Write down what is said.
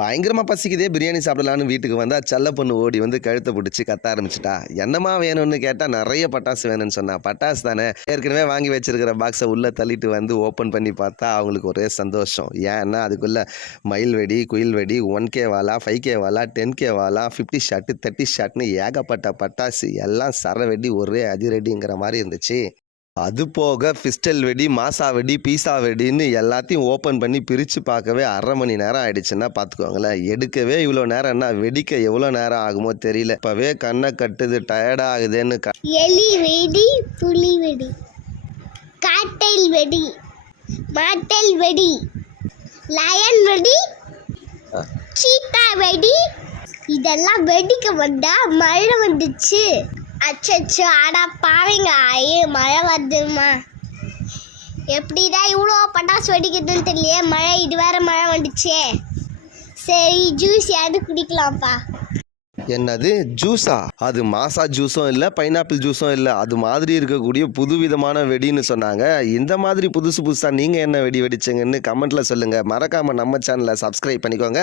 பயங்கரமா பசிக்குதே பிரியாணி சாப்பிடலான்னு வீட்டுக்கு வந்தா செல்ல பொண்ணு ஓடி வந்து கழுத்தை பிடிச்சி கத்த ஆரம்பிச்சிட்டா. என்னம்மா வேணும்னு கேட்டா நிறைய பட்டாசு வேணும்னு சொன்னா. பட்டாசு தானே, ஏற்கனவே வாங்கி வச்சிருக்கிற பாக்ஸை உள்ள தள்ளிட்டு வந்து ஓப்பன் பண்ணி பார்த்தா அவங்களுக்கு ஒரே சந்தோஷம். ஏன்னா அதுக்குள்ள மயில் வெடி, குயில் வெடி, 1K வாலா, 5K வாலா, 10K வாலா, 50 ஷாட்டு, 30 ஷாட்னு ஏகப்பட்ட பட்டாசு எல்லாம் சர வெடி ஒரே அதிரடிங்கிற மாதிரி இருந்துச்சு. அது போக பிஸ்டல் வெடி, மாசா வெடி, பீஸா வெடின்னு எல்லாத்தையும் ஓப்பன் பண்ணி பிரித்து பார்க்கவே 1/2 மணி நேரம் ஆயிடுச்சுன்னா பார்த்துக்கோங்களேன். எடுக்கவே இவ்வளோ நேரம்னா வெடிக்க எவ்வளோ நேரம் ஆகுமோ தெரியல. இப்போவே கண்ணை கட்டுது, டயர்டாக ஆகுதுன்னு. எலி வெடி, புலி வெடி, காட்டைல் வெடி, மாட்டல் வெடி, லயன் வெடி, சீட்டா வெடி, இதெல்லாம் வெடிக்க வந்தா மழை வந்துச்சு. அச்சோ ஆடா பாவீங்க, மழை வருதுமா. எப்படிதான் இவ்வளோ பட்டாசு வெடிக்கிறதுன்னு தெரியலையே. மழை இது வேற மழை வந்துச்சே. சரி ஜூஸ் யாரு குடிக்கலாம்ப்பா. என்னது ஜூஸா? அது மாசா ஜூஸும் இல்லை, பைனாப்பிள் ஜூஸும் இல்லை. அது மாதிரி இருக்கக்கூடிய புதுவிதமான வெடின்னு சொன்னாங்க. இந்த மாதிரி புதுசு புதுசாக நீங்கள் என்ன வெடி வெடிச்சிங்கன்னு கமெண்ட்டில் சொல்லுங்கள். மறக்காமல் நம்ம சேனலை சப்ஸ்கிரைப் பண்ணிக்கோங்க.